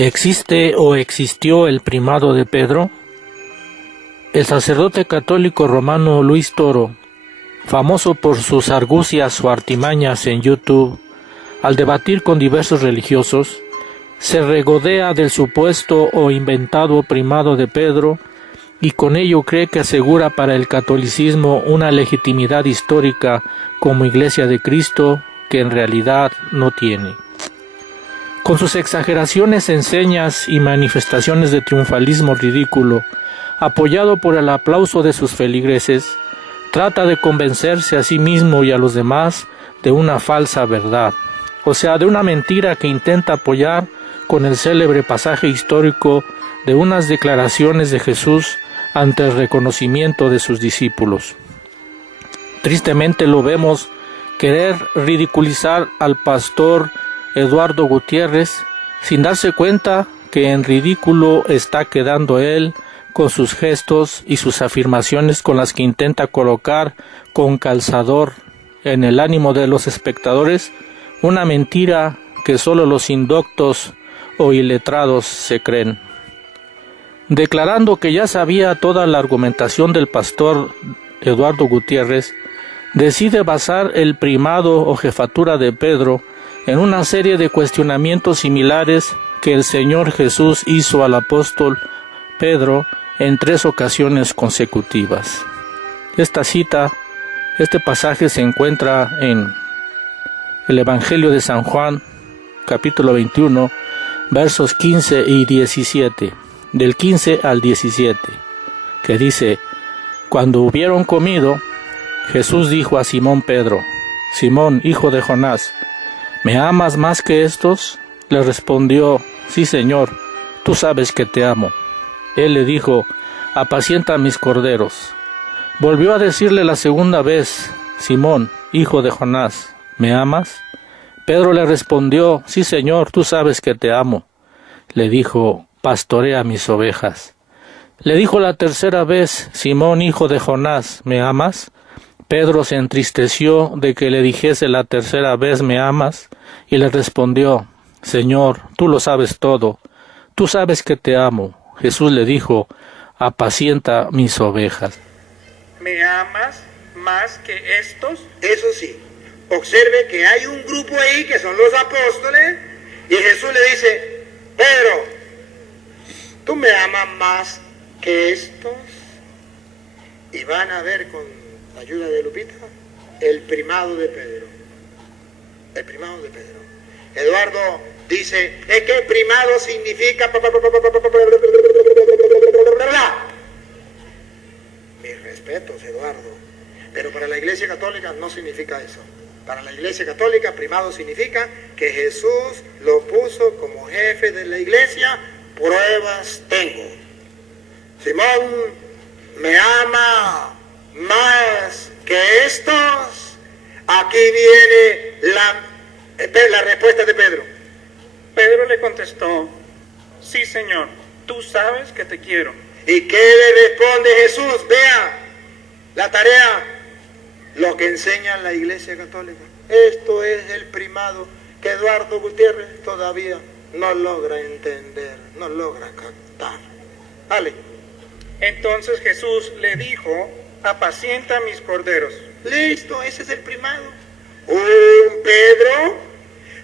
¿Existe o existió el primado de Pedro? El sacerdote católico romano Luis Toro, famoso por sus argucias o artimañas en YouTube, al debatir con diversos religiosos, se regodea del supuesto o inventado primado de Pedro y con ello cree que asegura para el catolicismo una legitimidad histórica como Iglesia de Cristo que en realidad no tiene. Con sus exageraciones, enseñas y manifestaciones de triunfalismo ridículo, apoyado por el aplauso de sus feligreses, trata de convencerse a sí mismo y a los demás de una falsa verdad, o sea, de una mentira que intenta apoyar con el célebre pasaje histórico de unas declaraciones de Jesús ante el reconocimiento de sus discípulos. Tristemente lo vemos querer ridiculizar al pastor Eduardo Gutiérrez sin darse cuenta que en ridículo está quedando él con sus gestos y sus afirmaciones con las que intenta colocar con calzador en el ánimo de los espectadores una mentira que solo los indoctos o iletrados se creen. Declarando que ya sabía toda la argumentación del pastor Eduardo Gutiérrez, decide basar el primado o jefatura de Pedro en una serie de cuestionamientos similares que el Señor Jesús hizo al apóstol Pedro en 3 ocasiones consecutivas. Este pasaje se encuentra en el Evangelio de San Juan, capítulo 21, versos 15 y 17, del 15 al 17, que dice: Cuando hubieron comido, Jesús dijo a Simón Pedro: Simón, hijo de Jonás, ¿me amas más que estos? Le respondió: Sí, Señor, tú sabes que te amo. Él le dijo: Apacienta mis corderos. Volvió a decirle la segunda vez: Simón, hijo de Jonás, ¿me amas? Pedro le respondió: Sí, Señor, tú sabes que te amo. Le dijo: Pastorea mis ovejas. Le dijo la tercera vez: Simón, hijo de Jonás, ¿me amas? Pedro se entristeció de que le dijese la tercera vez: ¿me amas? Y le respondió: Señor, tú lo sabes todo, tú sabes que te amo. Jesús le dijo: Apacienta mis ovejas. ¿Me amas más que estos? Eso sí, observe que hay un grupo ahí que son los apóstoles y Jesús le dice: Pedro, ¿tú me amas más que estos? Y van a ver con la ayuda de Lupita el primado de Pedro. El primado de Pedro. Eduardo dice: es que primado significa... Mis respetos, Eduardo. Pero para la Iglesia Católica no significa eso. Para la Iglesia Católica, primado significa que Jesús lo puso como jefe de la Iglesia. Pruebas tengo. Simón, ¿me ama más que estos? Aquí viene la respuesta de Pedro. Pedro le contestó: Sí, Señor, tú sabes que te quiero. ¿Y qué le responde Jesús? Vea la tarea, lo que enseña la Iglesia Católica. Esto es el primado que Eduardo Gutiérrez todavía no logra entender, no logra captar. Vale. Entonces Jesús le dijo: apacienta mis corderos. Listo, ese es el primado. Un Pedro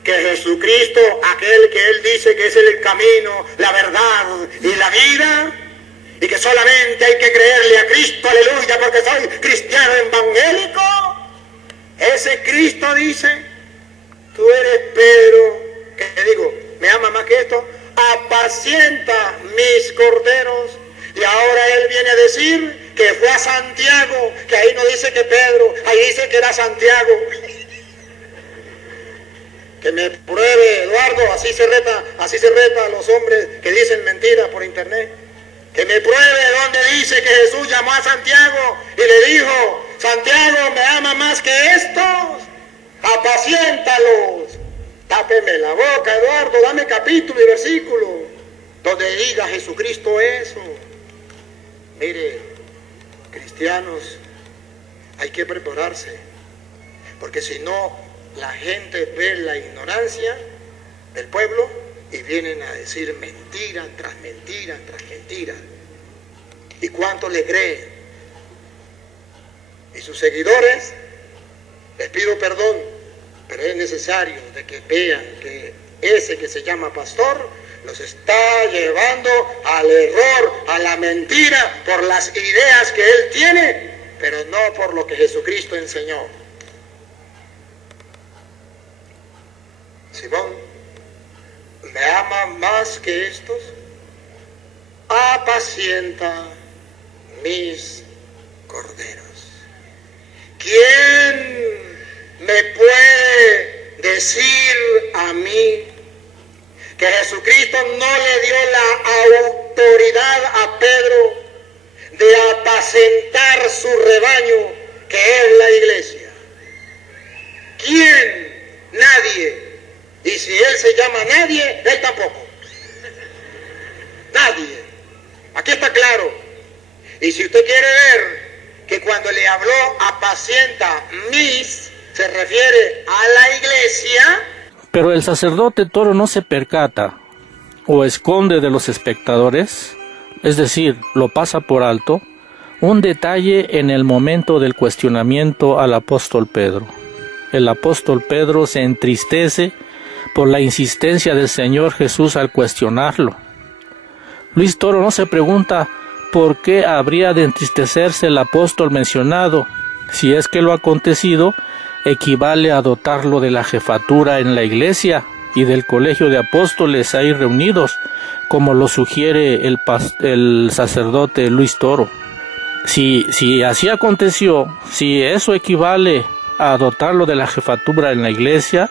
que Jesucristo, aquel que él dice que es el camino, la verdad y la vida, y que solamente hay que creerle a Cristo, aleluya, porque soy cristiano evangélico. Ese Cristo dice: tú eres Pedro, que digo, ¿me ama más que esto? Apacienta mis corderos. Y ahora él viene a decir que fue a Santiago, que ahí no dice que Pedro, ahí dice que era Santiago. Que me pruebe, Eduardo, así se reta a los hombres que dicen mentiras por internet. Que me pruebe donde dice que Jesús llamó a Santiago y le dijo: Santiago, ¿me ama más que estos? Apaciéntalos. Tápeme la boca, Eduardo, dame capítulo y versículo donde diga Jesucristo eso. Mire, cristianos, hay que prepararse, porque si no, la gente ve la ignorancia del pueblo y vienen a decir mentira tras mentira tras mentira. ¿Y cuántos le creen? Y sus seguidores, les pido perdón, pero es necesario de que vean que ese que se llama pastor los está llevando al error, a la mentira, por las ideas que él tiene, pero no por lo que Jesucristo enseñó. Simón, ¿me ama más que estos? Apacienta mis corderos. ¿Quién me puede decir a mí que Jesucristo no le dio la autoridad a Pedro de apacentar su rebaño, que es la iglesia? ¿Quién? Nadie. Y si él se llama nadie, él tampoco. Nadie. Aquí está claro. Y si usted quiere ver que cuando le habló apacienta mis, se refiere a la iglesia. Pero el sacerdote Toro no se percata o esconde de los espectadores, es decir, lo pasa por alto, un detalle en el momento del cuestionamiento al apóstol Pedro. El apóstol Pedro se entristece por la insistencia del Señor Jesús al cuestionarlo. Luis Toro no se pregunta por qué habría de entristecerse el apóstol mencionado, si es que lo acontecido equivale a dotarlo de la jefatura en la iglesia y del colegio de apóstoles ahí reunidos, como lo sugiere el sacerdote Luis Toro. Si así aconteció, si eso equivale a dotarlo de la jefatura en la iglesia,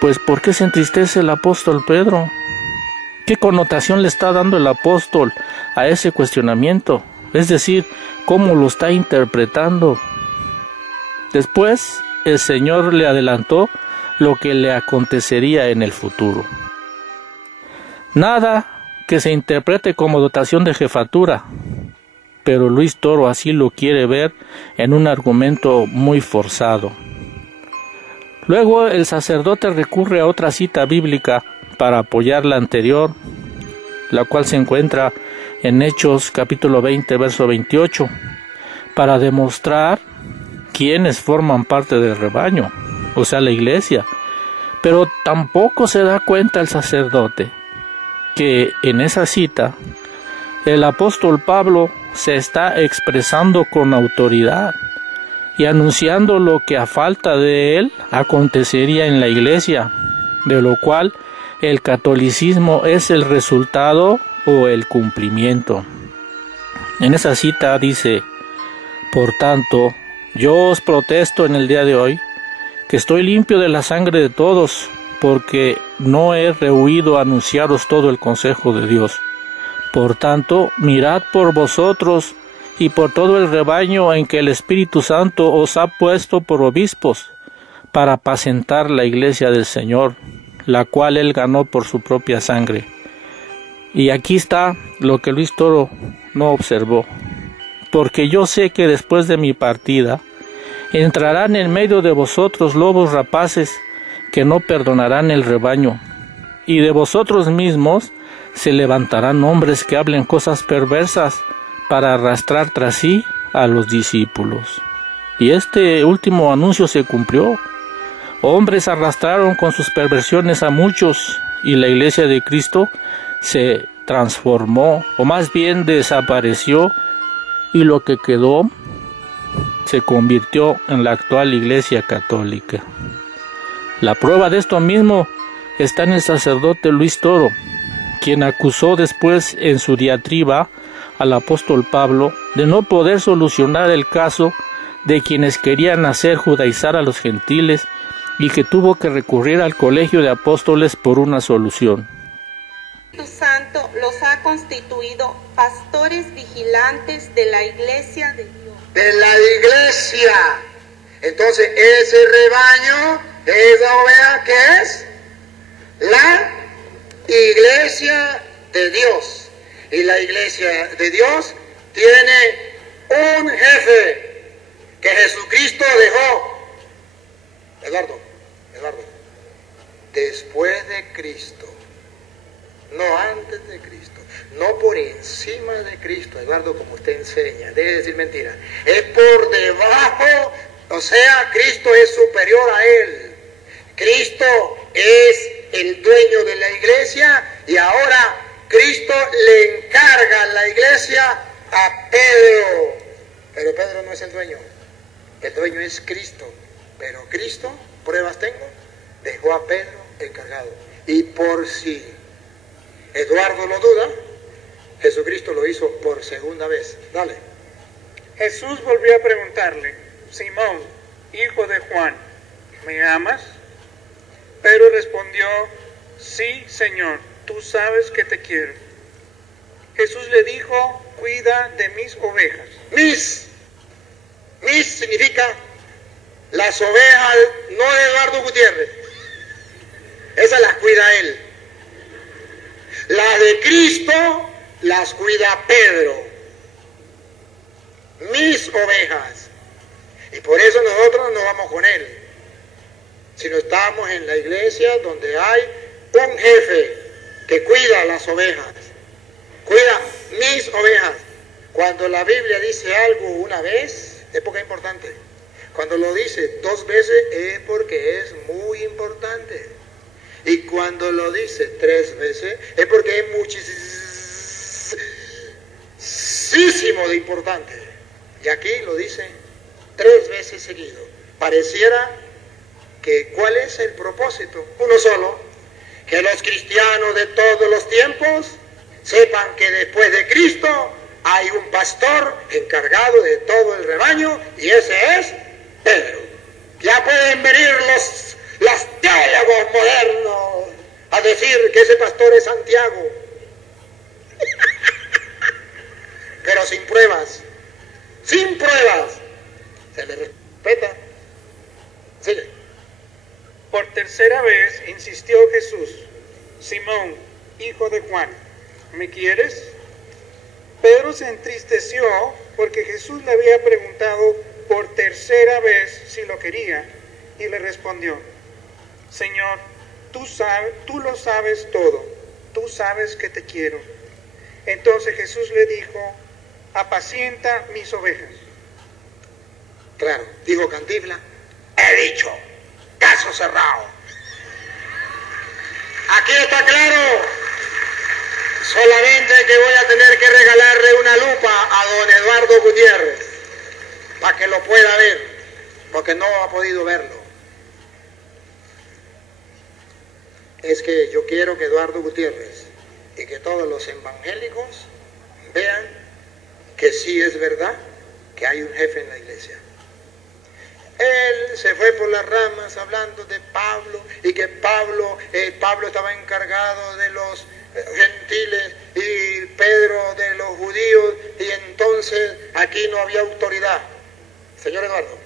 pues ¿por qué se entristece el apóstol Pedro? ¿Qué connotación le está dando el apóstol a ese cuestionamiento? Es decir, ¿cómo lo está interpretando? Después, el Señor le adelantó lo que le acontecería en el futuro. Nada que se interprete como dotación de jefatura, pero Luis Toro así lo quiere ver en un argumento muy forzado. Luego el sacerdote recurre a otra cita bíblica para apoyar la anterior, la cual se encuentra en Hechos capítulo 20, verso 28, para demostrar quiénes forman parte del rebaño, o sea, la iglesia. Pero tampoco se da cuenta el sacerdote que en esa cita el apóstol Pablo se está expresando con autoridad y anunciando lo que a falta de él acontecería en la iglesia, de lo cual el catolicismo es el resultado o el cumplimiento. En esa cita dice: por tanto, yo os protesto en el día de hoy que estoy limpio de la sangre de todos, porque no he rehuido anunciaros todo el consejo de Dios. Por tanto, mirad por vosotros y por todo el rebaño en que el Espíritu Santo os ha puesto por obispos, para apacentar la iglesia del Señor, la cual él ganó por su propia sangre. Y aquí está lo que Luis Toro no observó. Porque yo sé que después de mi partida entrarán en medio de vosotros lobos rapaces que no perdonarán el rebaño, y de vosotros mismos se levantarán hombres que hablen cosas perversas para arrastrar tras sí a los discípulos. Y este último anuncio se cumplió. Hombres arrastraron con sus perversiones a muchos, y la iglesia de Cristo se transformó, o más bien desapareció, y lo que quedó se convirtió en la actual iglesia católica. La prueba de esto mismo está en el sacerdote Luis Toro, quien acusó después en su diatriba al apóstol Pablo de no poder solucionar el caso de quienes querían hacer judaizar a los gentiles, y que tuvo que recurrir al colegio de apóstoles por una solución. El Espíritu Santo los ha constituido pastores vigilantes de la iglesia de Dios. De la iglesia. Entonces, ese rebaño, esa oveja, ¿qué es? La iglesia de Dios. Y la iglesia de Dios tiene un jefe que Jesucristo dejó. Eduardo, después de Cristo, no por encima de Cristo, Eduardo, como usted enseña, deje de decir mentira, es por debajo, o sea, Cristo es superior a él. Cristo es el dueño de la iglesia y ahora Cristo le encarga la iglesia a Pedro. Pero Pedro no es el dueño es Cristo. Pero Cristo, pruebas tengo, dejó a Pedro encargado. Y por si Eduardo lo duda, Jesucristo lo hizo por segunda vez. Dale. Jesús volvió a preguntarle: Simón, hijo de Juan, ¿me amas? Pedro respondió: sí, Señor, tú sabes que te quiero. Jesús le dijo: cuida de mis ovejas. Mis significa las ovejas, no de Eduardo Gutiérrez. Esas las cuida él. Las de Cristo las cuida Pedro. Mis ovejas. Y por eso nosotros no vamos con él, sino estamos en la iglesia donde hay un jefe que cuida las ovejas. Cuida mis ovejas. Cuando la Biblia dice algo una vez, es porque es importante. Cuando lo dice 2 veces, es porque es muy importante. Y cuando lo dice 3 veces, es porque es muchísimo de importante. Y aquí lo dice 3 veces seguido. Pareciera que ¿cuál es el propósito? Uno solo: que los cristianos de todos los tiempos sepan que después de Cristo hay un pastor encargado de todo el rebaño, y ese es Pedro. Ya pueden venir los teólogos modernos a decir que ese pastor es Santiago, pero sin pruebas, se le respeta. Sigue. Por tercera vez insistió Jesús: Simón, hijo de Juan, ¿me quieres? Pedro se entristeció porque Jesús le había preguntado por tercera vez si lo quería, y le respondió: Señor, tú lo sabes todo, tú sabes que te quiero. Entonces Jesús le dijo: apacienta mis ovejas. Claro, dijo Cantinflas, he dicho, caso cerrado. Aquí está claro, solamente que voy a tener que regalarle una lupa a don Eduardo Gutiérrez para que lo pueda ver, porque no ha podido verlo. Es que yo quiero que Eduardo Gutiérrez y que todos los evangélicos vean que sí es verdad que hay un jefe en la iglesia. Él se fue por las ramas hablando de Pablo y que Pablo estaba encargado de los gentiles y Pedro de los judíos, y entonces aquí no había autoridad. Señor Eduardo,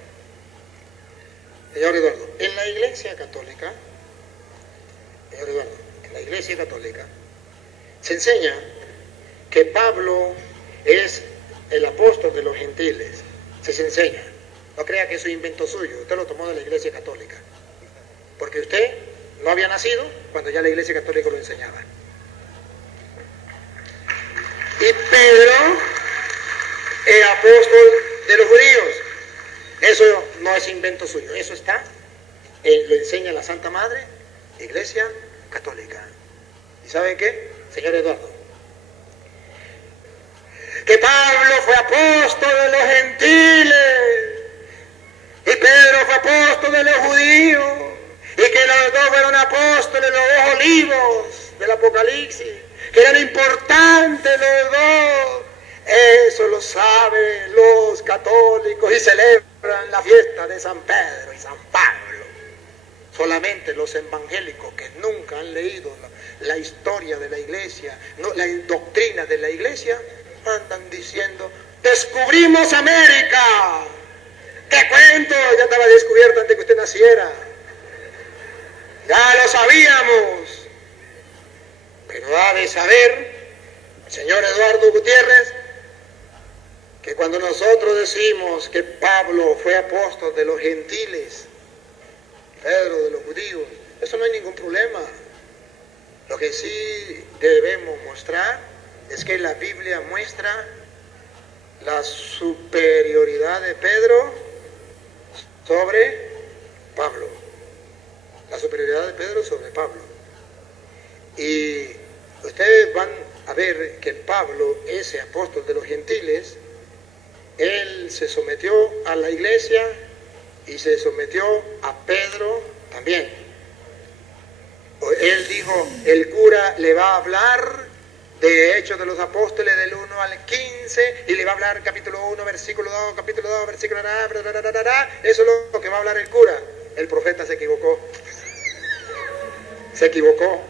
en la iglesia católica, se enseña que Pablo es el apóstol de los gentiles. Se enseña. No crea que eso es invento suyo, usted lo tomó de la iglesia católica. Porque usted no había nacido cuando ya la iglesia católica lo enseñaba. Y Pedro es apóstol de los judíos. Eso no es invento suyo, eso está, lo enseña la Santa Madre, Iglesia Católica. ¿Y sabe qué, señor Eduardo? Que Pablo fue apóstol de los gentiles y Pedro fue apóstol de los judíos, y que los dos fueron apóstoles, los 2 olivos del Apocalipsis, que eran importantes los dos. Eso lo saben los católicos y celebran la fiesta de San Pedro y San Pablo. Solamente los evangélicos que nunca han leído la historia de la iglesia, la doctrina de la iglesia, andan diciendo: ¡descubrimos América! ¡Qué cuento! Ya estaba descubierto antes que usted naciera. Ya lo sabíamos. Pero ha de saber, señor Eduardo Gutiérrez, que cuando nosotros decimos que Pablo fue apóstol de los gentiles, Pedro de los judíos, eso no hay ningún problema. Lo que sí debemos mostrar es que la Biblia muestra la superioridad de Pedro sobre Pablo. La superioridad de Pedro sobre Pablo. Y ustedes van a ver que Pablo, ese apóstol de los gentiles, él se sometió a la iglesia y se sometió a Pedro también. Él dijo, el cura le va a hablar de Hechos de los Apóstoles del 1 al 15 y le va a hablar capítulo 1, versículo 2, capítulo 2, versículo... Eso es lo que va a hablar el cura. El profeta se equivocó. Se equivocó.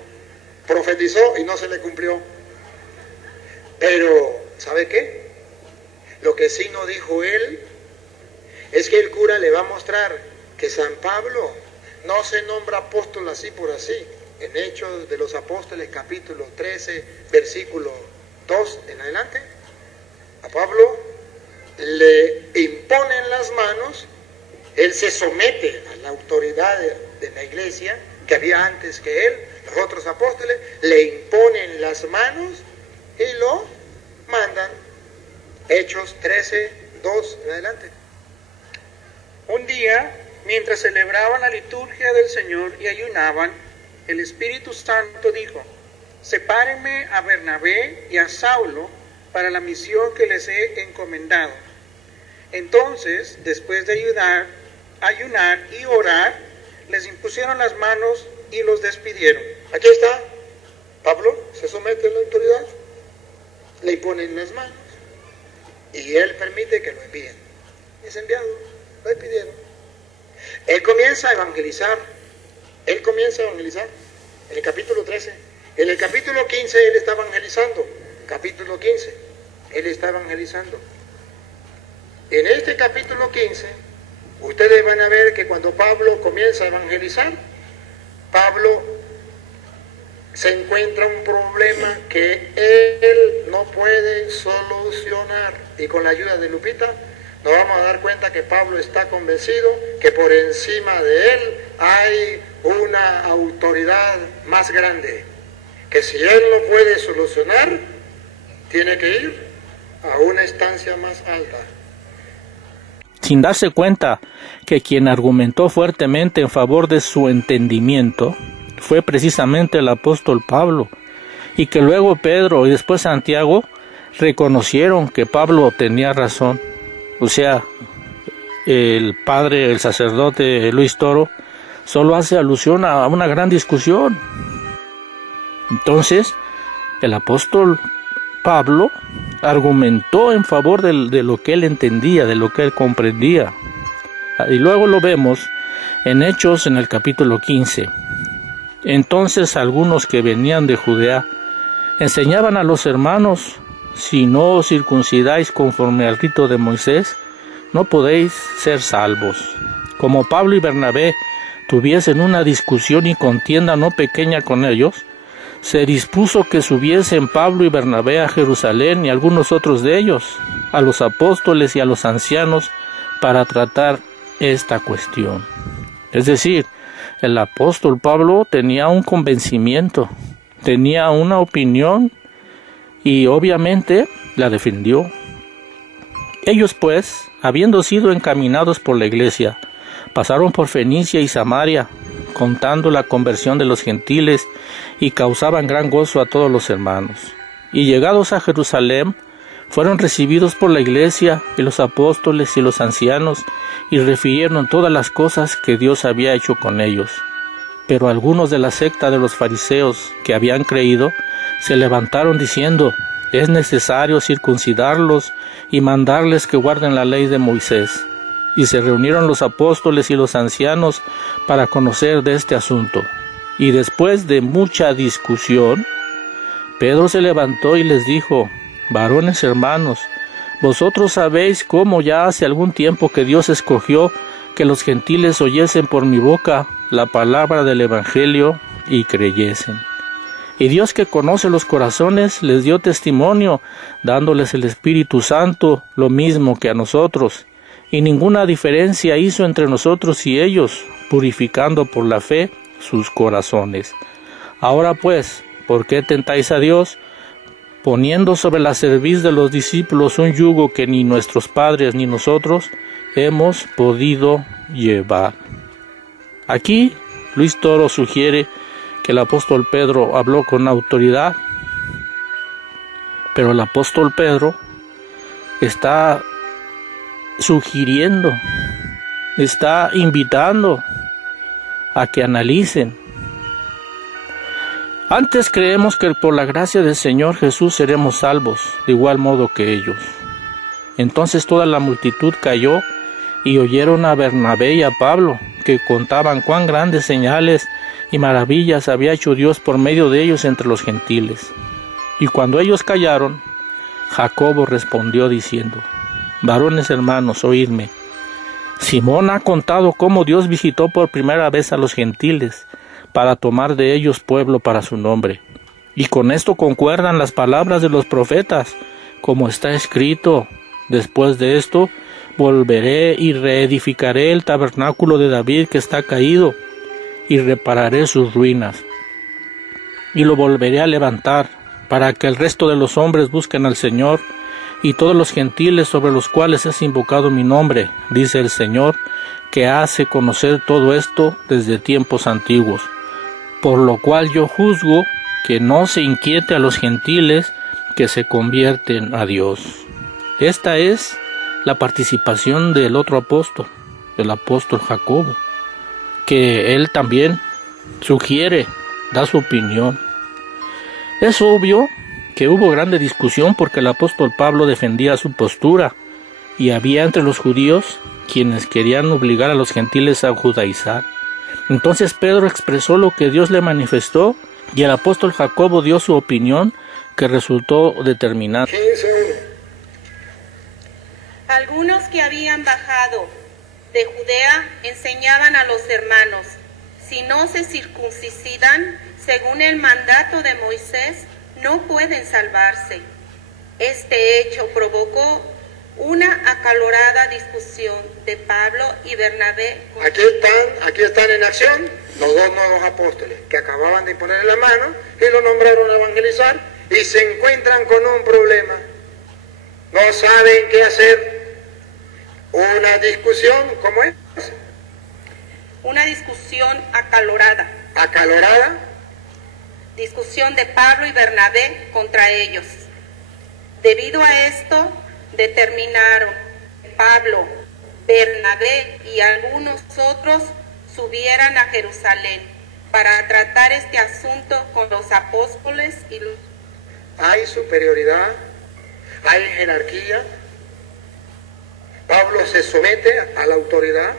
Profetizó y no se le cumplió. Pero, ¿sabe qué? Lo que sí no dijo él es que el cura le va a mostrar que San Pablo no se nombra apóstol así por así. En Hechos de los Apóstoles, capítulo 13, versículo 2 en adelante, a Pablo le imponen las manos, él se somete a la autoridad de la iglesia que había antes que él, los otros apóstoles, le imponen las manos y lo mandan. Hechos 13, 2 en adelante. Un día, mientras celebraban la liturgia del Señor y ayunaban, el Espíritu Santo dijo, sepárenme a Bernabé y a Saulo para la misión que les he encomendado. Entonces, después de ayunar y orar, les impusieron las manos y los despidieron. Aquí está, Pablo se somete a la autoridad, le imponen las manos y él permite que lo envíen. Es enviado, lo despidieron. Él comienza a evangelizar. En el capítulo 13. En el capítulo 15 él está evangelizando. Capítulo 15. Él está evangelizando. En este capítulo 15, ustedes van a ver que cuando Pablo comienza a evangelizar, Pablo se encuentra un problema que él no puede solucionar. Y con la ayuda de Lupita, nos vamos a dar cuenta que Pablo está convencido que por encima de él hay una autoridad más grande, que si él no puede solucionar, tiene que ir a una instancia más alta. Sin darse cuenta que quien argumentó fuertemente en favor de su entendimiento fue precisamente el apóstol Pablo, y que luego Pedro y después Santiago reconocieron que Pablo tenía razón. O sea, el padre, el sacerdote Luis Toro, solo hace alusión a una gran discusión. Entonces, el apóstol Pablo argumentó en favor de lo que él entendía, de lo que él comprendía. Y luego lo vemos en Hechos en el capítulo 15. Entonces algunos que venían de Judea enseñaban a los hermanos, si no os circuncidáis conforme al rito de Moisés, no podéis ser salvos. Como Pablo y Bernabé tuviesen una discusión y contienda no pequeña con ellos, se dispuso que subiesen Pablo y Bernabé a Jerusalén y algunos otros de ellos, a los apóstoles y a los ancianos, para tratar esta cuestión. Es decir, el apóstol Pablo tenía un convencimiento, tenía una opinión y obviamente la defendió. Ellos pues, habiendo sido encaminados por la iglesia, pasaron por Fenicia y Samaria, contando la conversión de los gentiles, y causaban gran gozo a todos los hermanos. Y llegados a Jerusalén, fueron recibidos por la iglesia y los apóstoles y los ancianos, y refirieron todas las cosas que Dios había hecho con ellos. Pero algunos de la secta de los fariseos que habían creído, se levantaron diciendo, es necesario circuncidarlos y mandarles que guarden la ley de Moisés. Y se reunieron los apóstoles y los ancianos para conocer de este asunto. Y después de mucha discusión, Pedro se levantó y les dijo, varones hermanos, vosotros sabéis cómo ya hace algún tiempo que Dios escogió que los gentiles oyesen por mi boca la palabra del evangelio y creyesen. Y Dios, que conoce los corazones, les dio testimonio, dándoles el Espíritu Santo, lo mismo que a nosotros. Y ninguna diferencia hizo entre nosotros y ellos, purificando por la fe sus corazones. Ahora pues, ¿por qué tentáis a Dios? poniendo sobre la cerviz de los discípulos un yugo que ni nuestros padres ni nosotros hemos podido llevar. Aquí Luis Toro sugiere que el apóstol Pedro habló con autoridad, pero el apóstol Pedro está sugiriendo, está invitando a que analicen. Antes creemos que por la gracia del Señor Jesús seremos salvos, de igual modo que ellos. Entonces toda la multitud cayó y oyeron a Bernabé y a Pablo, que contaban cuán grandes señales y maravillas había hecho Dios por medio de ellos entre los gentiles. Y cuando ellos callaron, Jacobo respondió diciendo: varones hermanos, oídme. Simón ha contado cómo Dios visitó por primera vez a los gentiles, para tomar de ellos pueblo para su nombre. Y con esto concuerdan las palabras de los profetas, como está escrito: después de esto, volveré y reedificaré el tabernáculo de David que está caído, y repararé sus ruinas, y lo volveré a levantar, para que el resto de los hombres busquen al Señor, y todos los gentiles sobre los cuales es invocado mi nombre, dice el Señor, que hace conocer todo esto desde tiempos antiguos. Por lo cual yo juzgo que no se inquiete a los gentiles que se convierten a Dios. Esta es la participación del otro apóstol, el apóstol Jacobo, que él también sugiere, da su opinión. Es obvio que hubo grande discusión porque el apóstol Pablo defendía su postura, y había entre los judíos quienes querían obligar a los gentiles a judaizar. Entonces Pedro expresó lo que Dios le manifestó, y el apóstol Jacobo dio su opinión, que resultó determinante. Algunos que habían bajado de Judea enseñaban a los hermanos: si no se circuncidan según el mandato de Moisés, no pueden salvarse. Este hecho provocó una acalorada discusión de Pablo y Bernabé. Aquí están en acción los dos nuevos apóstoles que acababan de imponerle la mano y lo nombraron a evangelizar, y se encuentran con un problema. No saben qué hacer. Una discusión, ¿cómo es? Una discusión acalorada. ¿Acalorada? Discusión de Pablo y Bernabé contra ellos. Debido a esto, determinaron que Pablo, Bernabé y algunos otros subieran a Jerusalén para tratar este asunto con los apóstoles y los... Hay superioridad, hay jerarquía. Pablo se somete a la autoridad,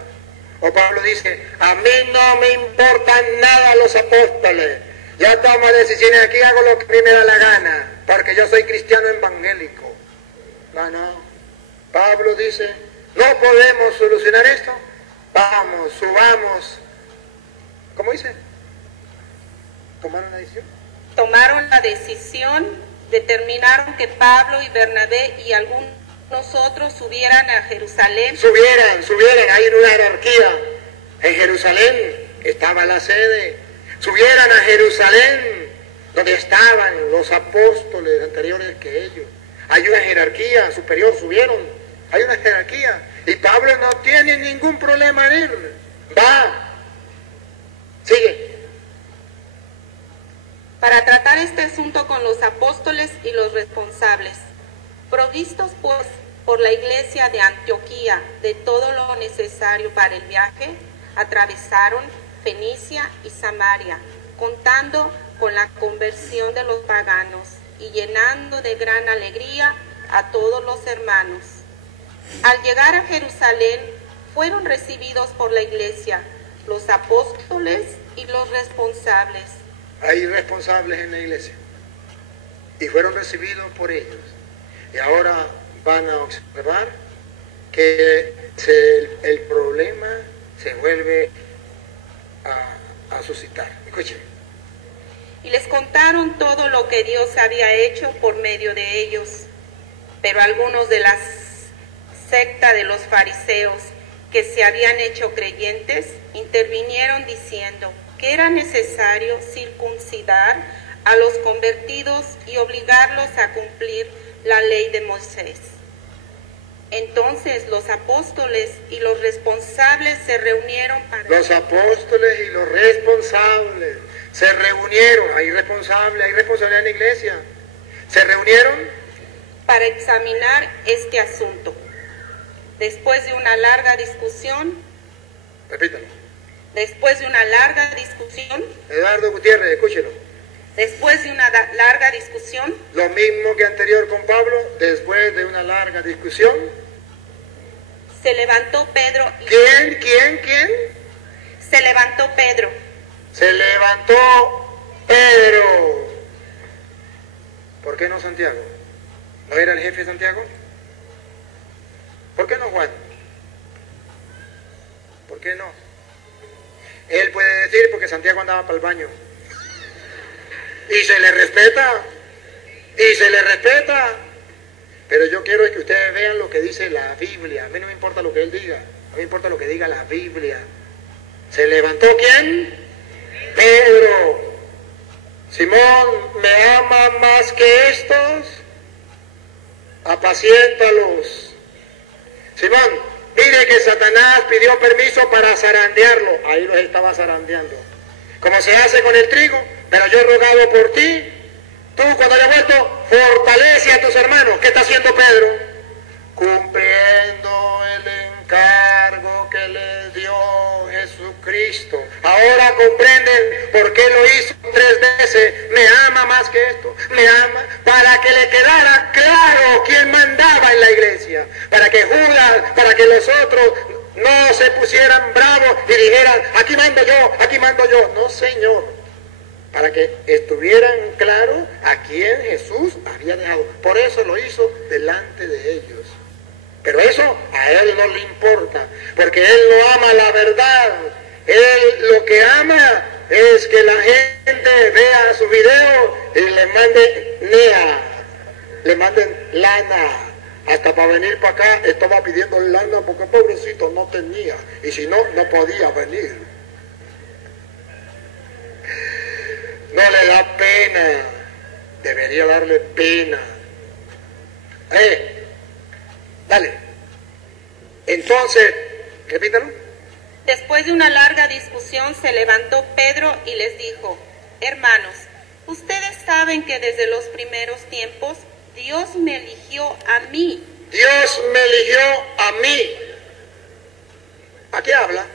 o Pablo dice: a mí no me importan nada los apóstoles, yo tomo decisiones aquí, hago lo que a mí me da la gana, porque yo soy cristiano evangélico. No. Pablo dice: no podemos solucionar esto, vamos, subamos. ¿Cómo dice? ¿Tomaron la decisión? Tomaron la decisión, determinaron que Pablo y Bernabé y algunos otros subieran a Jerusalén. Subieran, hay una jerarquía. En Jerusalén estaba la sede. Subieran a Jerusalén, donde estaban los apóstoles anteriores que ellos. Hay una jerarquía superior, subieron. Hay una jerarquía. Y Pablo no tiene ningún problema en ir. Va. Sigue. Para tratar este asunto con los apóstoles y los responsables. Provistos pues por la iglesia de Antioquía de todo lo necesario para el viaje, atravesaron Fenicia y Samaria, contando con la conversión de los paganos y llenando de gran alegría a todos los hermanos. Al llegar a Jerusalén, fueron recibidos por la iglesia, los apóstoles y los responsables. Hay responsables en la iglesia y fueron recibidos por ellos. Y ahora van a observar que el problema se vuelve a suscitar. Escuchen. Y les contaron todo lo que Dios había hecho por medio de ellos. Pero algunos de la secta de los fariseos que se habían hecho creyentes intervinieron diciendo que era necesario circuncidar a los convertidos y obligarlos a cumplir la ley de Moisés. Entonces los apóstoles y los responsables se reunieron para... Los apóstoles y los responsables se reunieron. Hay responsabilidad en la iglesia. Se reunieron para examinar este asunto. Después de una larga discusión... Repítalo. Después de una larga discusión... Eduardo Gutiérrez, escúchelo. Después de una larga discusión... Lo mismo que anterior con Pablo, después de una larga discusión... Se levantó Pedro y... ¿Quién? Se levantó Pedro. Se levantó Pedro. ¿Por qué no Santiago? ¿No era el jefe de Santiago? ¿Por qué no Juan? ¿Por qué no? Él puede decir porque Santiago andaba para el baño. Y se le respeta. Pero yo quiero es que ustedes vean lo que dice la Biblia. A mí no me importa lo que él diga. A mí me importa lo que diga la Biblia. ¿Se levantó quién? Pedro. Simón, ¿me ama más que estos? Apaciéntalos. Simón, mire que Satanás pidió permiso para zarandearlo. Ahí los estaba zarandeando. Como se hace con el trigo, pero yo he rogado por ti. Tú cuando hayas vuelto, fortalece a tus hermanos. ¿Qué está haciendo Pedro? Cumpliendo el encargo que le dio Jesucristo. Ahora comprenden por qué lo hizo 3 veces. Me ama más que esto. Me ama para que le quedara claro quién mandaba en la iglesia. Para que Judas, para que los otros no se pusieran bravos y dijeran, aquí mando yo, aquí mando yo. No, Señor. Para que estuvieran claros a quién Jesús había dejado. Por eso lo hizo delante de ellos. Pero eso a él no le importa, porque él no ama la verdad. Él lo que ama es que la gente vea su video y le manden lana. Hasta para venir para acá estaba pidiendo lana porque pobrecito no tenía. Y si no, no podía venir. No le da pena, debería darle pena. Dale. Entonces, repítalo. Después de una larga discusión se levantó Pedro y les dijo, hermanos, ustedes saben que desde los primeros tiempos Dios me eligió a mí. Dios me eligió a mí. ¿A qué habla?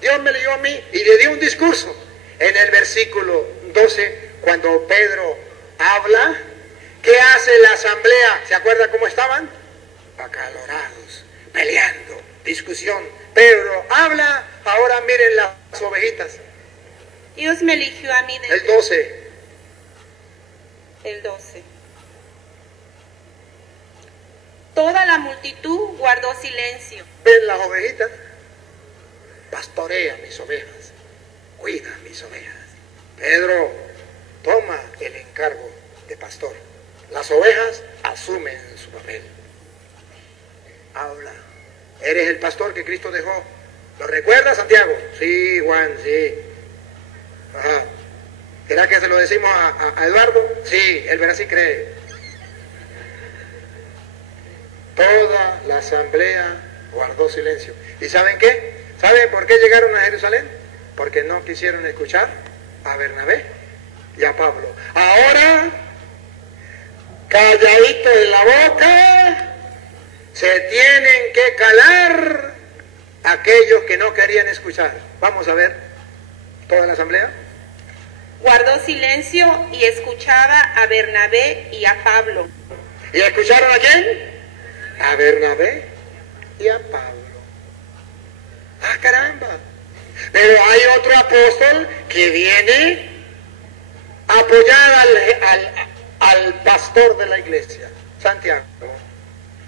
Dios me eligió a mí y le dio un discurso. En el versículo 12, cuando Pedro habla, ¿qué hace la asamblea? ¿Se acuerda cómo estaban? Acalorados, peleando, discusión. Pedro habla, ahora miren las ovejitas. Dios me eligió a mí. El 12. El 12. Toda la multitud guardó silencio. ¿Ven las ovejitas? Pastorea mis ovejas. Cuida mis ovejas. Pedro toma el encargo de pastor. Las ovejas asumen su papel. Habla. Eres el pastor que Cristo dejó. ¿Lo recuerdas, Santiago? Sí, Juan, sí. Ajá. ¿Será que se lo decimos a Eduardo? Sí, él verá si cree. Toda la asamblea guardó silencio. ¿Y saben qué? ¿Saben por qué llegaron a Jerusalén? Porque no quisieron escuchar a Bernabé y a Pablo. Ahora, calladito en la boca, se tienen que calar aquellos que no querían escuchar. Vamos a ver toda la asamblea. Guardó silencio y escuchaba a Bernabé y a Pablo. ¿Y escucharon a quién? A Bernabé y a Pablo. ¡Ah, caramba! Pero hay otro apóstol que viene a apoyar al pastor de la iglesia, Santiago.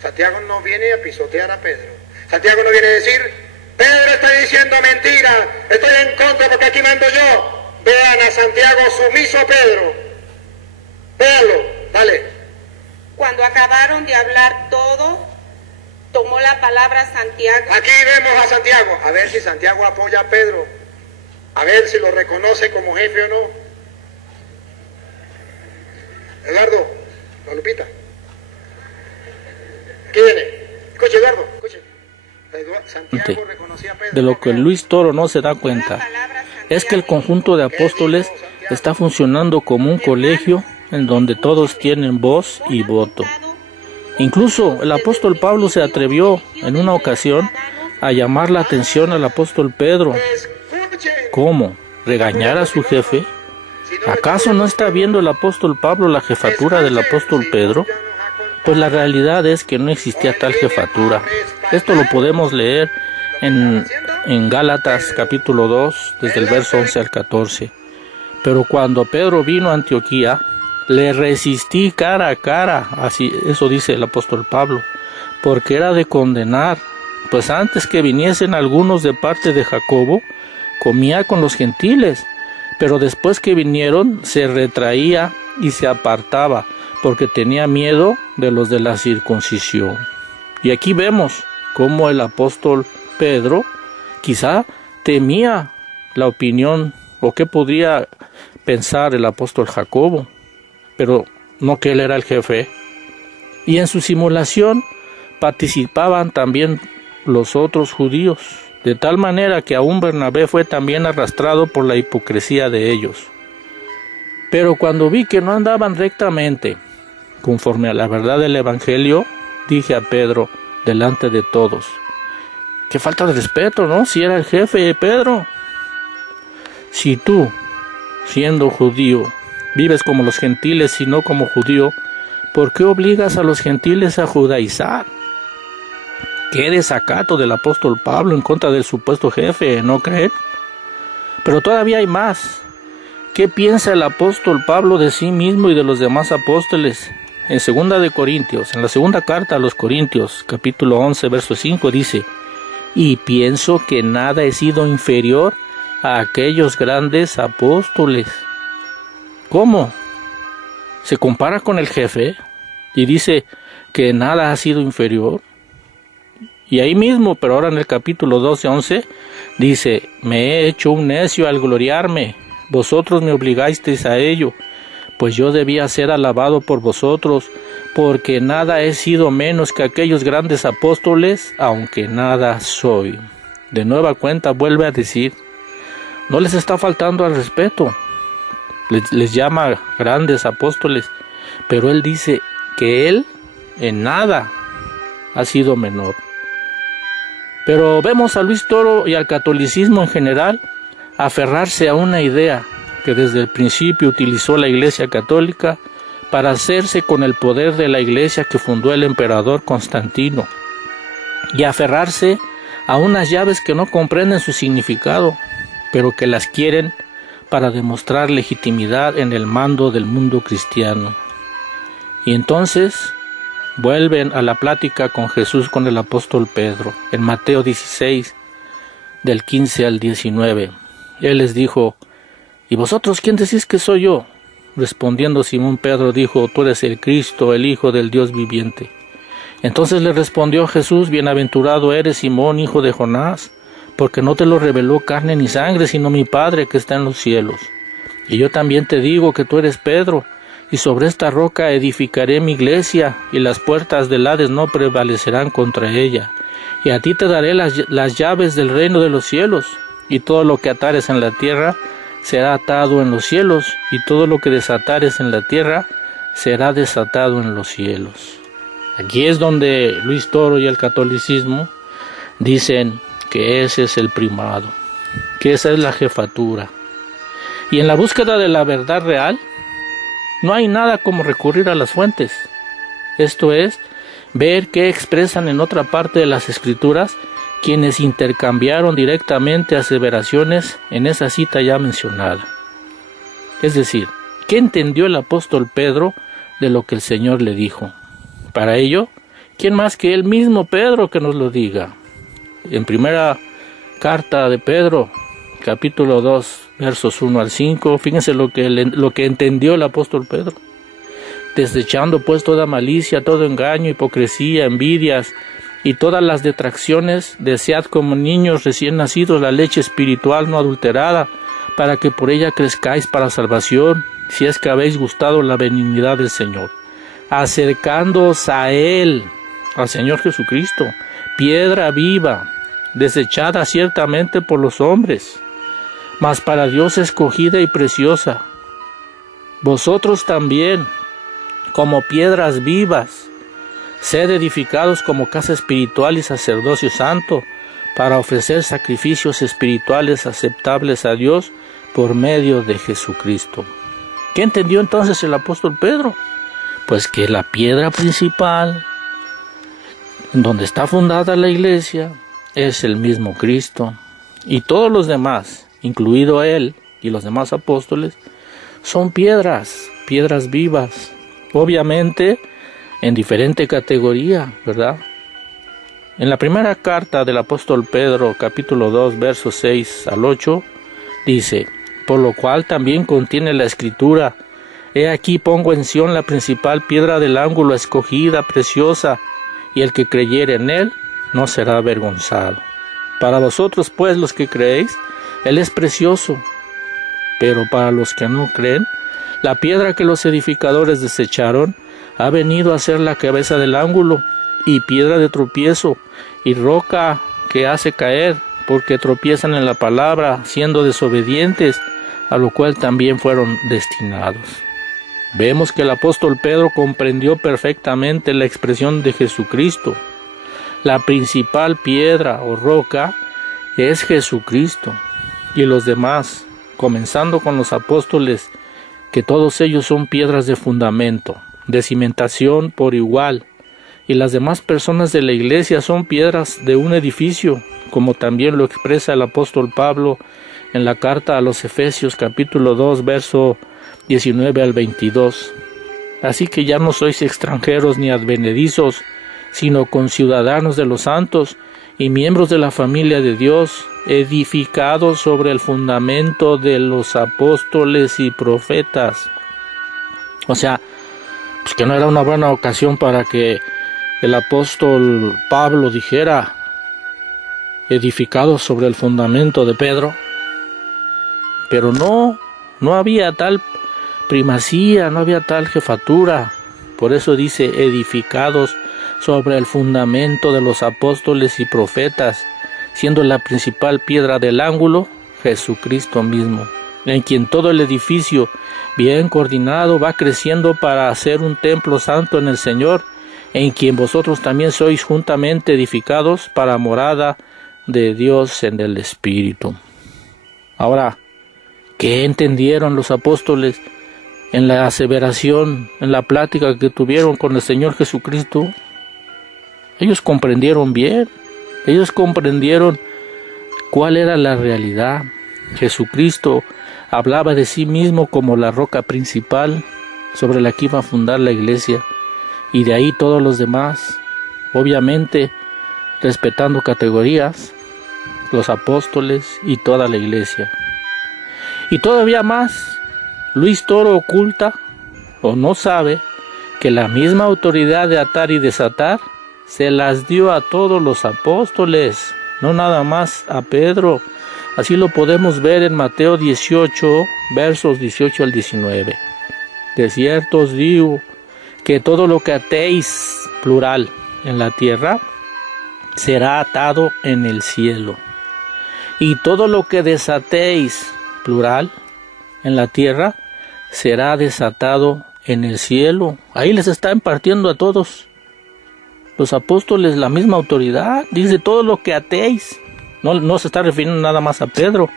Santiago no viene a pisotear a Pedro. Santiago no viene a decir, Pedro está diciendo mentira, estoy en contra porque aquí mando yo. Vean a Santiago sumiso a Pedro. Véanlo, dale. Cuando acabaron de hablar todo, tomó la palabra Santiago. Aquí vemos a Santiago. A ver si Santiago apoya a Pedro. A ver si lo reconoce como jefe o no. Eduardo, la Lupita. ¿Qué viene? Escuche, Eduardo, escuche. Santiago reconocía a Pedro. De lo que Luis Toro no se da cuenta es que el conjunto de apóstoles está funcionando como un colegio en donde todos tienen voz y voto. Incluso el apóstol Pablo se atrevió en una ocasión a llamar la atención al apóstol Pedro. ¿Cómo? ¿Regañar a su jefe? ¿Acaso no está viendo el apóstol Pablo la jefatura del apóstol Pedro? Pues la realidad es que no existía tal jefatura. Esto lo podemos leer en Gálatas capítulo 2, desde el verso 11 al 14. Pero cuando Pedro vino a Antioquía, le resistí cara a cara, así eso dice el apóstol Pablo, porque era de condenar, pues antes que viniesen algunos de parte de Jacobo, comía con los gentiles, pero después que vinieron se retraía y se apartaba, porque tenía miedo de los de la circuncisión. Y aquí vemos cómo el apóstol Pedro quizá temía la opinión o qué podría pensar el apóstol Jacobo, pero no que él era el jefe. Y en su simulación participaban también los otros judíos, de tal manera que aún Bernabé fue también arrastrado por la hipocresía de ellos. Pero cuando vi que no andaban rectamente, conforme a la verdad del Evangelio, dije a Pedro delante de todos: qué falta de respeto, ¿no? Si era el jefe Pedro. Si tú, siendo judío, vives como los gentiles y no como judío, ¿por qué obligas a los gentiles a judaizar? Qué desacato del apóstol Pablo en contra del supuesto jefe, ¿no creen? Pero todavía hay más. ¿Qué piensa el apóstol Pablo de sí mismo y de los demás apóstoles? En la segunda carta a los Corintios, capítulo 11, verso 5, dice: y pienso que nada he sido inferior a aquellos grandes apóstoles. ¿Cómo? Se compara con el jefe y dice que nada ha sido inferior. Y ahí mismo, pero ahora en el capítulo 12, 11, dice: me he hecho un necio al gloriarme, vosotros me obligasteis a ello, pues yo debía ser alabado por vosotros, porque nada he sido menos que aquellos grandes apóstoles, aunque nada soy. De nueva cuenta vuelve a decir, no les está faltando al respeto, les llama grandes apóstoles, pero él dice que él en nada ha sido menor. Pero vemos a Luis Toro y al catolicismo en general aferrarse a una idea que desde el principio utilizó la Iglesia Católica para hacerse con el poder de la Iglesia que fundó el emperador Constantino, y aferrarse a unas llaves que no comprenden su significado, pero que las quieren para demostrar legitimidad en el mando del mundo cristiano. Y entonces vuelven a la plática con Jesús con el apóstol Pedro, en Mateo 16, del 15 al 19. Él les dijo: ¿y vosotros quién decís que soy yo? Respondiendo Simón Pedro dijo: tú eres el Cristo, el Hijo del Dios viviente. Entonces le respondió Jesús: bienaventurado eres, Simón, hijo de Jonás, porque no te lo reveló carne ni sangre, sino mi Padre que está en los cielos. Y yo también te digo que tú eres Pedro, y sobre esta roca edificaré mi iglesia, y las puertas del Hades no prevalecerán contra ella. Y a ti te daré las llaves del reino de los cielos, y todo lo que atares en la tierra será atado en los cielos, y todo lo que desatares en la tierra será desatado en los cielos. Aquí es donde Luis Toro y el catolicismo dicen que ese es el primado, que esa es la jefatura. Y en la búsqueda de la verdad real, no hay nada como recurrir a las fuentes. Esto es, ver qué expresan en otra parte de las Escrituras quienes intercambiaron directamente aseveraciones en esa cita ya mencionada. Es decir, ¿qué entendió el apóstol Pedro de lo que el Señor le dijo? Para ello, ¿quién más que él mismo Pedro que nos lo diga? En primera carta de Pedro, capítulo 2, versos 1 al 5, fíjense lo que entendió el apóstol Pedro. Desechando pues toda malicia, todo engaño, hipocresía, envidias y todas las detracciones, desead como niños recién nacidos la leche espiritual no adulterada, para que por ella crezcáis para salvación, si es que habéis gustado la benignidad del Señor, acercándoos a Él, al Señor Jesucristo, piedra viva, desechada ciertamente por los hombres, mas para Dios escogida y preciosa. Vosotros también, como piedras vivas, sed edificados como casa espiritual y sacerdocio santo, para ofrecer sacrificios espirituales aceptables a Dios por medio de Jesucristo. ¿Qué entendió entonces el apóstol Pedro? Pues que la piedra principal, en donde está fundada la iglesia, es el mismo Cristo, y todos los demás, incluido él y los demás apóstoles, son piedras vivas, obviamente en diferente categoría, ¿verdad? En la primera carta del apóstol Pedro, capítulo 2, versos 6 al 8, dice: por lo cual también contiene la escritura: he aquí pongo en Sión la principal piedra del ángulo, escogida, preciosa, y el que creyere en él no será avergonzado. Para vosotros, pues, los que creéis, él es precioso, pero para los que no creen, la piedra que los edificadores desecharon ha venido a ser la cabeza del ángulo, y piedra de tropiezo, y roca que hace caer, porque tropiezan en la palabra, siendo desobedientes, a lo cual también fueron destinados. Vemos que el apóstol Pedro comprendió perfectamente la expresión de Jesucristo. La principal piedra o roca es Jesucristo, y los demás, comenzando con los apóstoles, que todos ellos son piedras de fundamento, de cimentación por igual, y las demás personas de la iglesia son piedras de un edificio, como también lo expresa el apóstol Pablo en la carta a los Efesios capítulo 2, verso 19 al 22. Así que ya no sois extranjeros ni advenedizos, sino conciudadanos de los santos y miembros de la familia de Dios, edificados sobre el fundamento de los apóstoles y profetas. O sea, pues que no era una buena ocasión para que el apóstol Pablo dijera: edificados sobre el fundamento de Pedro. Pero no había tal primacía, no había tal jefatura. Por eso dice: edificados sobre el fundamento de los apóstoles y profetas, siendo la principal piedra del ángulo Jesucristo mismo, en quien todo el edificio, bien coordinado, va creciendo para hacer un templo santo en el Señor, en quien vosotros también sois juntamente edificados para morada de Dios en el Espíritu. Ahora, ¿qué entendieron los apóstoles en la aseveración, en la plática que tuvieron con el Señor Jesucristo? Ellos comprendieron bien, ellos comprendieron cuál era la realidad. Jesucristo hablaba de sí mismo como la roca principal sobre la que iba a fundar la iglesia, y de ahí todos los demás, obviamente respetando categorías, los apóstoles y toda la iglesia. Y todavía más, Luis Toro oculta o no sabe que la misma autoridad de atar y desatar se las dio a todos los apóstoles, no nada más a Pedro. Así lo podemos ver en Mateo 18, versos 18 al 19. De cierto os digo que todo lo que atéis, plural, en la tierra, será atado en el cielo. Y todo lo que desatéis, plural, en la tierra, será desatado en el cielo. Ahí les está impartiendo a todos los apóstoles la misma autoridad. Dice: todo lo que atéis. No se está refiriendo nada más a Pedro,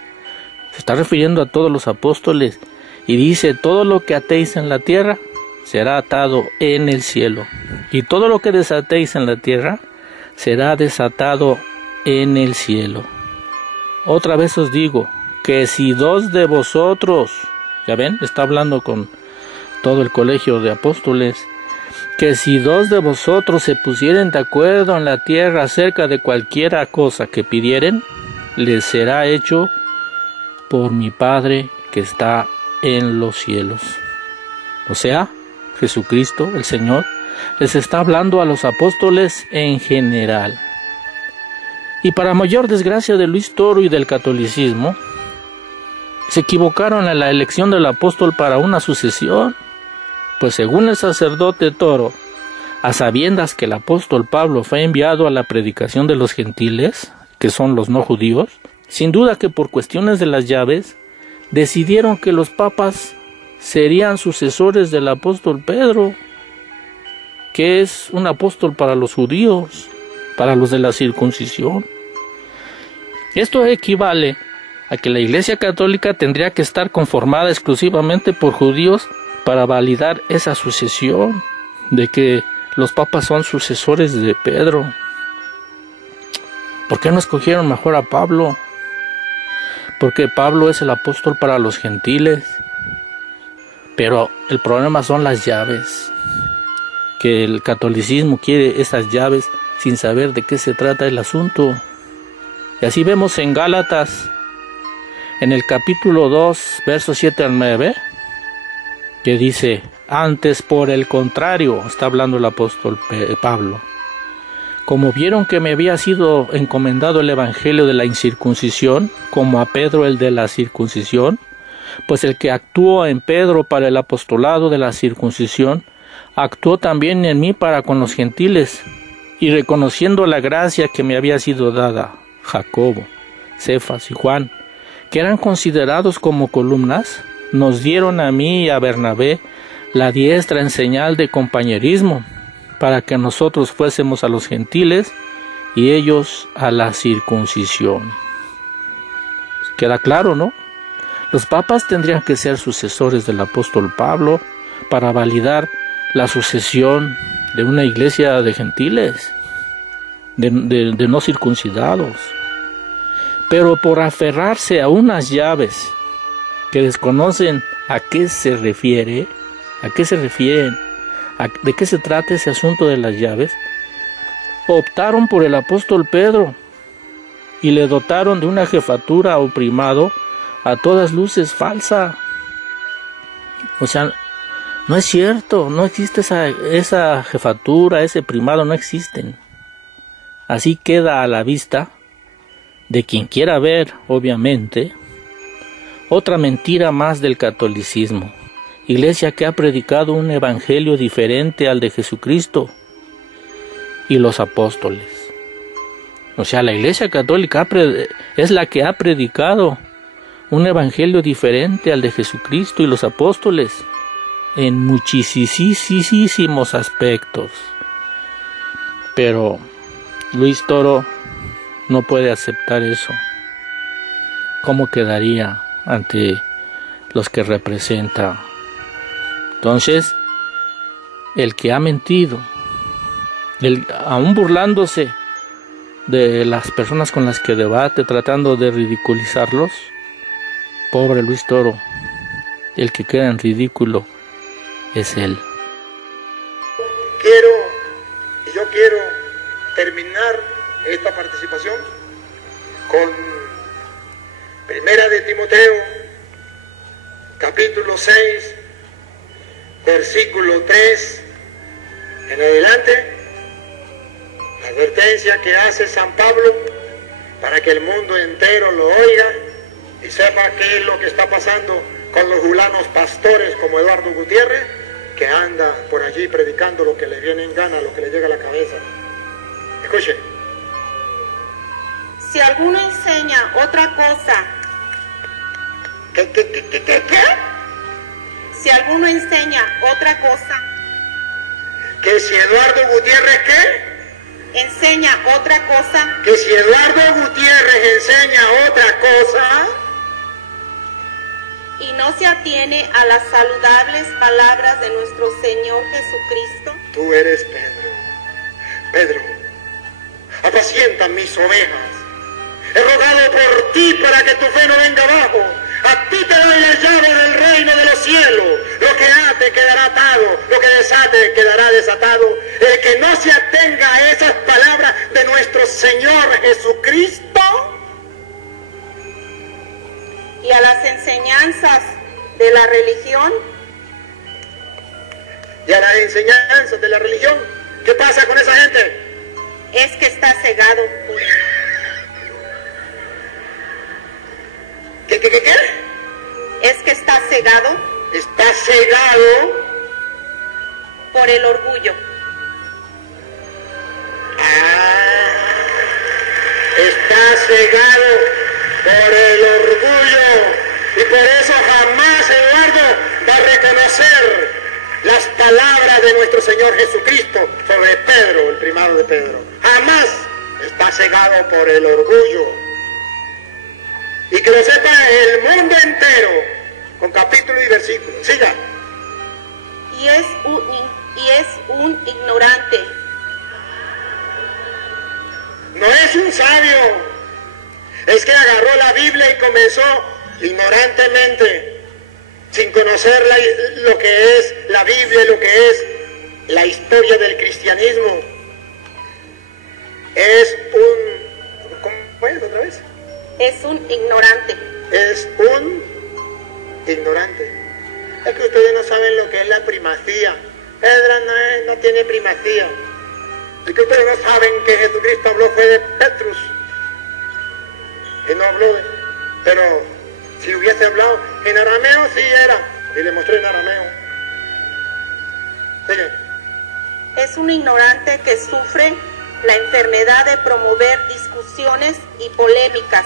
se está refiriendo a todos los apóstoles. Y dice: todo lo que atéis en la tierra será atado en el cielo, y todo lo que desatéis en la tierra será desatado en el cielo. Otra vez os digo que si dos de vosotros, ya ven, está hablando con todo el colegio de apóstoles, que si dos de vosotros se pusieren de acuerdo en la tierra acerca de cualquiera cosa que pidieren, les será hecho por mi Padre que está en los cielos. O sea, Jesucristo, el Señor, les está hablando a los apóstoles en general. Y para mayor desgracia de Luis Toro y del catolicismo, se equivocaron en la elección del apóstol para una sucesión, pues según el sacerdote Toro, a sabiendas que el apóstol Pablo fue enviado a la predicación de los gentiles, que son los no judíos, sin duda que por cuestiones de las llaves, decidieron que los papas serían sucesores del apóstol Pedro, que es un apóstol para los judíos, para los de la circuncisión. Esto equivale a que la Iglesia Católica tendría que estar conformada exclusivamente por judíos para validar esa sucesión, de que los papas son sucesores de Pedro. ¿Por qué no escogieron mejor a Pablo? Porque Pablo es el apóstol para los gentiles. Pero el problema son las llaves, que el catolicismo quiere esas llaves sin saber de qué se trata el asunto. Y así vemos en Gálatas, en el capítulo 2, versos 7 al 9, que dice: antes por el contrario, está hablando el apóstol Pablo, como vieron que me había sido encomendado el evangelio de la incircuncisión, como a Pedro el de la circuncisión, pues el que actuó en Pedro para el apostolado de la circuncisión, actuó también en mí para con los gentiles, y reconociendo la gracia que me había sido dada, Jacobo, Cefas y Juan, que eran considerados como columnas, nos dieron a mí y a Bernabé la diestra en señal de compañerismo, para que nosotros fuésemos a los gentiles y ellos a la circuncisión. Queda claro, ¿no? Los papas tendrían que ser sucesores del apóstol Pablo para validar la sucesión de una iglesia de gentiles, de no circuncidados. Pero por aferrarse a unas llaves que desconocen a qué se refieren, de qué se trata ese asunto de las llaves, optaron por el apóstol Pedro y le dotaron de una jefatura o primado a todas luces falsa. O sea, no es cierto, no existe esa jefatura, ese primado, no existen. Así queda a la vista de quien quiera ver, obviamente, otra mentira más del catolicismo. Iglesia que ha predicado un evangelio diferente al de Jesucristo y los apóstoles. O sea, la Iglesia Católica es la que ha predicado un evangelio diferente al de Jesucristo y los apóstoles en muchísimos aspectos. Pero Luis Toro no puede aceptar eso. ¿Cómo quedaría ante los que representa? Entonces, el que ha mentido, aún burlándose de las personas con las que debate, tratando de ridiculizarlos, pobre Luis Toro, el que queda en ridículo es él. Yo quiero terminar esta participación con Primera de Timoteo, capítulo 6, versículo 3 en adelante, la advertencia que hace San Pablo para que el mundo entero lo oiga y sepa qué es lo que está pasando con los julanos pastores como Eduardo Gutiérrez, que anda por allí predicando lo que le viene en gana, lo que le llega a la cabeza. Escuche. Si alguno enseña otra cosa, ¿Qué? si alguno enseña otra cosa, Que si Eduardo Gutiérrez, ¿qué? enseña otra cosa, Que si Eduardo Gutiérrez enseña otra cosa y no se atiene a las saludables palabras de nuestro Señor Jesucristo, tú eres Pedro, apacienta mis ovejas. He rogado por ti para que tu fe no venga abajo. A ti te doy la llave del reino de los cielos. Lo que ate quedará atado, lo que desate quedará desatado. El que no se atenga a esas palabras de nuestro Señor Jesucristo y a las enseñanzas de la religión, y a las enseñanzas de la religión, ¿qué pasa con esa gente? es que está cegado ¿Qué? es que está cegado por el orgullo. Está cegado por el orgullo y por eso jamás, Eduardo, va a reconocer las palabras de nuestro Señor Jesucristo sobre Pedro, el primado de Pedro. Jamás está cegado por el orgullo. Y que lo sepa el mundo entero, con capítulo y versículo. Siga. Y es un ignorante. No es un sabio, es que agarró la Biblia y comenzó ignorantemente, sin conocer lo que es la Biblia, lo que es la historia del cristianismo. Es un... ¿Cómo es otra vez? Es un ignorante. Es un ignorante. Es que ustedes no saben lo que es la primacía. Pedro no tiene primacía. Es que ustedes no saben que Jesucristo habló fue de Petrus. Y no habló de... Pero si hubiese hablado en arameo, sí era. Y le mostré en arameo. Sigue. Es un ignorante que sufre la enfermedad de promover discusiones y polémicas.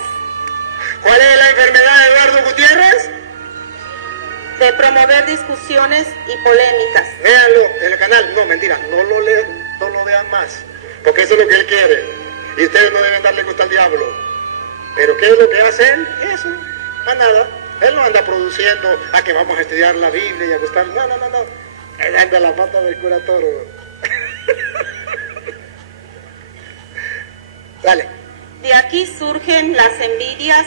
¿Cuál es la enfermedad de Eduardo Gutiérrez? De promover discusiones y polémicas. Véanlo en el canal. No, mentira, no lo vean más, porque eso es lo que él quiere. Y ustedes no deben darle gusto al diablo. Pero ¿qué es lo que hace él? Eso, más nada. Él no anda produciendo a que vamos a estudiar la Biblia y a gustar. No. Él anda la pata del cura Toro. Dale. De aquí surgen las envidias,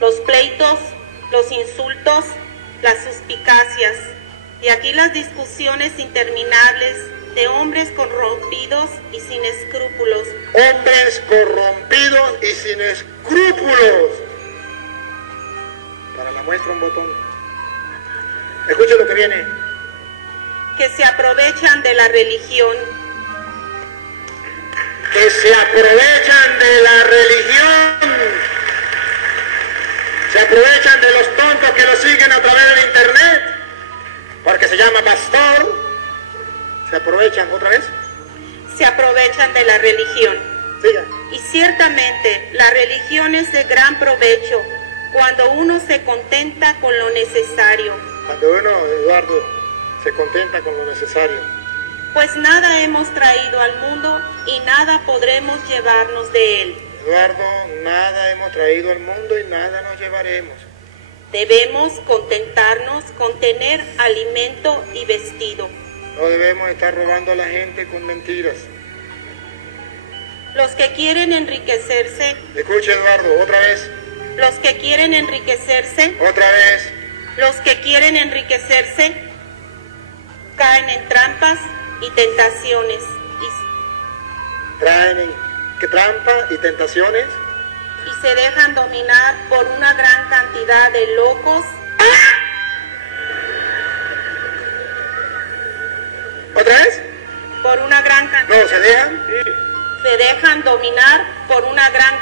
los pleitos, los insultos, las suspicacias. De aquí las discusiones interminables de hombres corrompidos y sin escrúpulos. Hombres corrompidos y sin escrúpulos. Para la muestra un botón. Escuchen lo que viene. Que se aprovechan de la religión. Que se aprovechan de la religión. Se aprovechan de los tontos que lo siguen a través del internet. Porque se llama pastor. ¿Se aprovechan otra vez? Se aprovechan de la religión. Siga. Y ciertamente la religión es de gran provecho cuando uno se contenta con lo necesario. Cuando uno, Eduardo, se contenta con lo necesario. Pues nada hemos traído al mundo y nada podremos llevarnos de él. Eduardo, nada hemos traído al mundo y nada nos llevaremos. Debemos contentarnos con tener alimento y vestido. No debemos estar robando a la gente con mentiras. Los que quieren enriquecerse. Escuche, Eduardo, otra vez. Los que quieren enriquecerse. Otra vez. Los que quieren enriquecerse caen en trampas y tentaciones. Traen ¿qué trampa y tentaciones? Y se dejan dominar por una gran cantidad de locos. ¿Otra vez? Por una gran cantidad. No, ¿se dejan? Se dejan dominar por una gran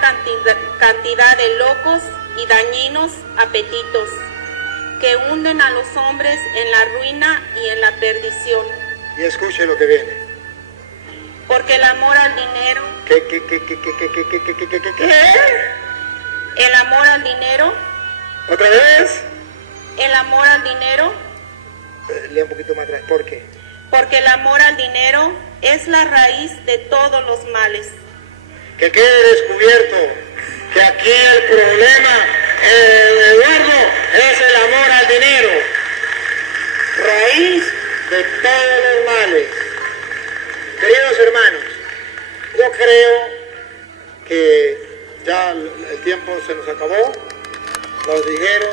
cantidad de locos y dañinos apetitos que hunden a los hombres en la ruina y en la perdición. Y escuche lo que viene. Porque el amor al dinero. ¿Qué? El amor al dinero. ¿Otra vez? El amor al dinero. Lea un poquito más atrás. ¿Por qué? Porque el amor al dinero es la raíz de todos los males. Que quede descubierto que aquí el problema, Eduardo, es el amor al dinero. Raíz de todos los males. Queridos hermanos, yo creo que ya el tiempo se nos acabó. Nos dijeron